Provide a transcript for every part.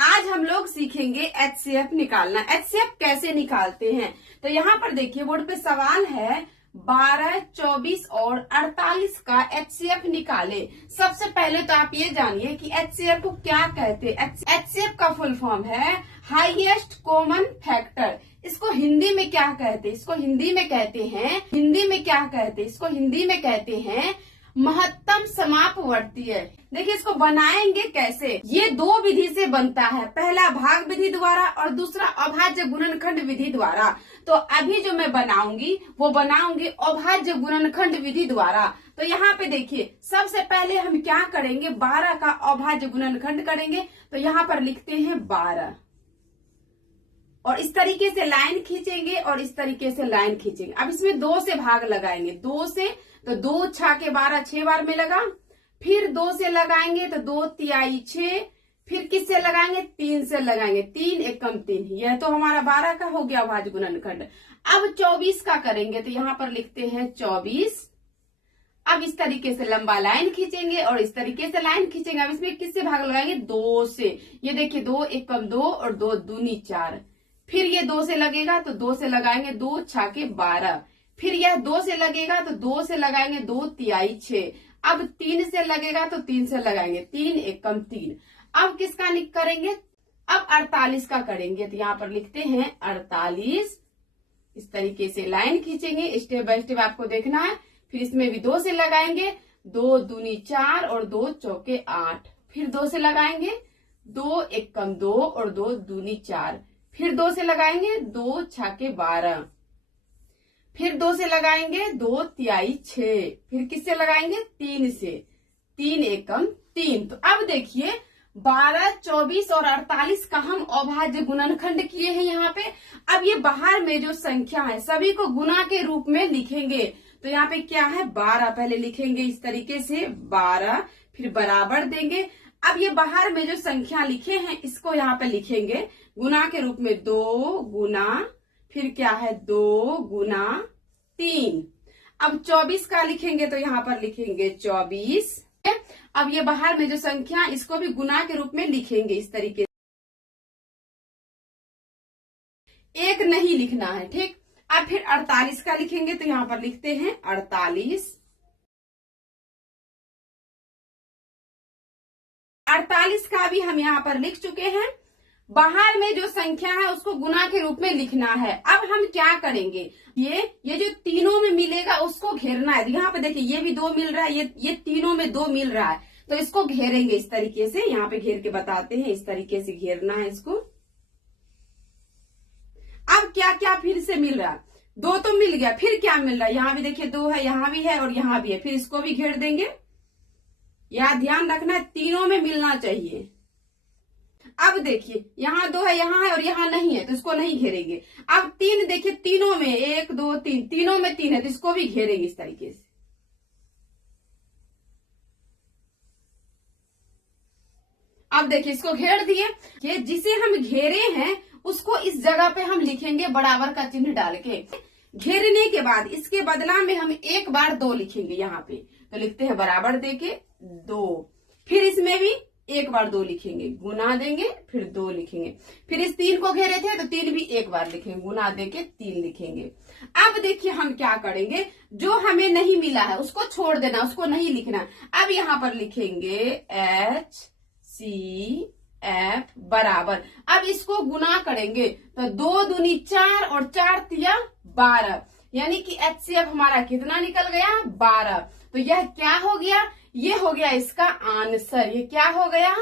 आज हम लोग सीखेंगे HCF निकालना। HCF कैसे निकालते हैं, तो यहाँ पर देखिए बोर्ड पे सवाल है 12, 24 और 48 का HCF निकाले। सबसे पहले तो आप ये जानिए कि HCF को क्या कहते हैं। HCF का फुल फॉर्म है हाईएस्ट कॉमन फैक्टर। इसको हिंदी में क्या कहते हैं, इसको हिंदी में कहते हैं महत्तम समापवर्तीय। देखिए इसको बनाएंगे कैसे, ये दो विधि से बनता है, पहला भाग विधि द्वारा और दूसरा अभाज्य गुणनखंड विधि द्वारा। तो अभी जो मैं बनाऊंगी वो बनाऊंगी अभाज्य गुणनखंड विधि द्वारा। तो यहाँ पे देखिए सबसे पहले हम क्या करेंगे, 12 का अभाज्य गुणनखंड करेंगे। तो यहाँ पर लिखते हैं 12 और इस तरीके से लाइन खींचेंगे और इस तरीके से लाइन खींचेंगे। अब इसमें 2 से भाग लगाएंगे, 2 से, तो 2 6 के 12 6 बार में लगा, फिर 2 से लगाएंगे तो 2 तिहाई 6, फिर किससे लगाएंगे 3 से लगाएंगे, 3 एकम 3। यह तो हमारा 12 का हो गया अभाज्य गुणनखंड। अब 24 का करेंगे तो यहाँ पर लिखते हैं 24। अब इस तरीके से लंबा लाइन खींचेंगे और इस तरीके से लाइन खींचेंगे। अब इसमें किससे भाग लगाएंगे, 2 से। ये देखिए 2 एकम 2 और 2 दूनी 4। फिर ये 2 से लगेगा तो 2 से लगाएंगे, 2 6 के 12। फिर यह 2 से लगेगा तो 2 से लगाएंगे, 2 तिहाई 6। अब 3 से लगेगा तो 3 से लगाएंगे, 3 एकम 3। अब किसका करेंगे, अब 48 का करेंगे। तो यहाँ पर लिखते हैं 48। इस तरीके से लाइन खींचेंगे, स्टेप बाय स्टेप आपको देखना है। फिर इसमें भी 2 से लगाएंगे, 2 दूनी 4 और 2 चौके 8। फिर 2 से लगाएंगे, 2 एकम 2 और 2 दूनी 4। फिर 2 से लगाएंगे, 2 6 के 12। फिर 2 से लगाएंगे, 2 तिहाई 6। फिर किससे लगाएंगे, 3 से, 3 एकम 3। तो अब देखिए 12, 24 और 48 का हम अभाज्य गुणनखंड किए हैं यहाँ पे। अब ये बाहर में जो संख्या है सभी को गुना के रूप में लिखेंगे। तो यहाँ पे क्या है, 12 पहले लिखेंगे इस तरीके से 12, फिर बराबर देंगे। अब ये बाहर में जो संख्या लिखे हैं इसको यहाँ पे लिखेंगे गुना के रूप में, 2 गुना, फिर क्या है 2 गुना 3। अब 24 का लिखेंगे तो यहाँ पर लिखेंगे 24। अब ये बाहर में जो संख्या इसको भी गुना के रूप में लिखेंगे इस तरीके से, एक नहीं लिखना है, ठीक। अब फिर 48 का लिखेंगे तो यहाँ पर लिखते हैं 48। 48 का भी हम यहाँ पर लिख चुके हैं। बाहर में जो संख्या है उसको गुना के रूप में लिखना है। अब हम क्या करेंगे, ये जो तीनों में मिलेगा उसको घेरना है। यहाँ पे देखिए ये भी 2 मिल रहा है, ये तीनों में 2 मिल रहा है, तो इसको घेरेंगे इस तरीके से। यहाँ पे घेर के बताते हैं, इस तरीके से घेरना है इसको। अब क्या क्या फिर से मिल रहा है, 2 तो मिल गया, फिर क्या मिल रहा है, यहाँ भी देखिए 2 है, यहाँ भी है और यहाँ भी है, फिर इसको भी घेर देंगे। यह ध्यान रखना है तीनों में मिलना चाहिए। अब देखिए यहाँ 2 है, यहाँ है और यहाँ नहीं है, तो इसको नहीं घेरेंगे। अब 3 देखिए तीनों में, 1 2 3, तीनों में 3 है, तो इसको भी घेरेंगे इस तरीके से। अब देखिए इसको घेर दिए, कि जिसे हम घेरे हैं उसको इस जगह पे हम लिखेंगे बराबर का चिन्ह डाल के। घेरने के बाद इसके बदला में हम एक बार 2 लिखेंगे यहाँ पे, तो लिखते हैं बराबर देके 2। फिर इसमें भी एक बार 2 लिखेंगे, गुना देंगे, फिर 2 लिखेंगे। फिर इस 3 को घेरे थे तो 3 भी एक बार लिखेंगे, गुना देके 3 लिखेंगे। अब देखिए हम क्या करेंगे, जो हमें नहीं मिला है उसको छोड़ देना, उसको नहीं लिखना। अब यहाँ पर लिखेंगे HCF बराबर, अब इसको गुना करेंगे तो 2 दूनी 4 और 4 तिया 12, यानी कि HCF हमारा कितना निकल गया, 12। तो यह क्या हो गया, ये हो गया इसका आंसर। ये क्या हो गया,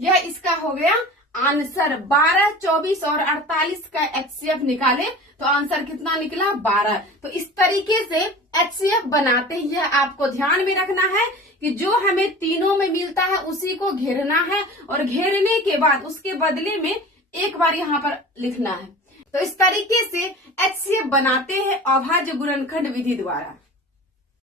यह इसका हो गया आंसर। 12, 24 और 48 का HCF निकाले तो आंसर कितना निकला, 12। तो इस तरीके से HCF बनाते हैं। यह आपको ध्यान में रखना है कि जो हमें तीनों में मिलता है उसी को घेरना है और घेरने के बाद उसके बदले में एक बार यहाँ पर लिखना है। तो इस तरीके से HCF बनाते हैं अभाज्य गुणनखंड विधि द्वारा।